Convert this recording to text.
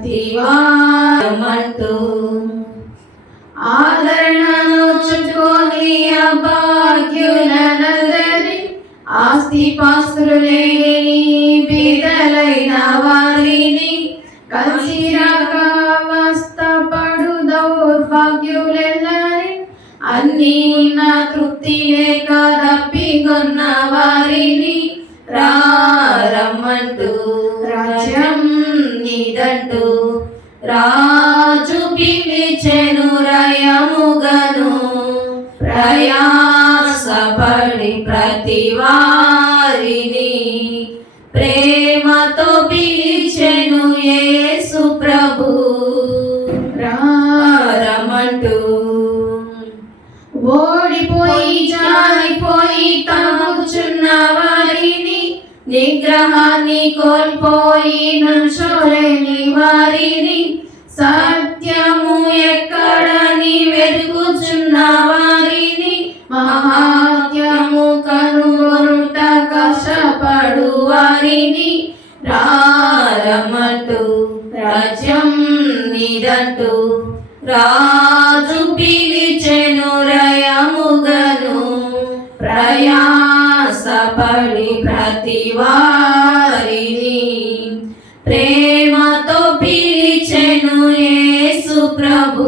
ప్రతివారమంటూ ఆదరణ నోచుకొని అభాగ్యులనందరి ఆస్తిపాస్తులు లేని బీదలైన వారిని కలిసిరాక అవస్థపడు దౌర్భాగ్యులెల్లరి అన్నీ ఉన్న తృప్తి లేక దప్పిగొన్న వారిని రమ్మంటూ రాజ్యం నీదంటూ రాజు పిలిచెను రయముగను ప్రయాసపడి ప్రతి వారిని ప్రేమతో పిలిచెను యేసు ప్రభు రమ్మంటూ ఓడిపోయి జారిపోయి తాగుచున్న వారిని నిగ్రహాన్ని కోల్పోయి నుంచోలేని వారిని సత్యము ఎక్కడని వెతుకుచున్న వారిని మహాత్యము కనుగొనుట కష్టపడు వారిని రమ్మంటూ రాజ్యం నీదంటూ రాజు పిలిచెను రయముగను ప్రయాసపడి ప్రతి వారిని ప్రేమతో పిలిచెను యేసు ప్రభు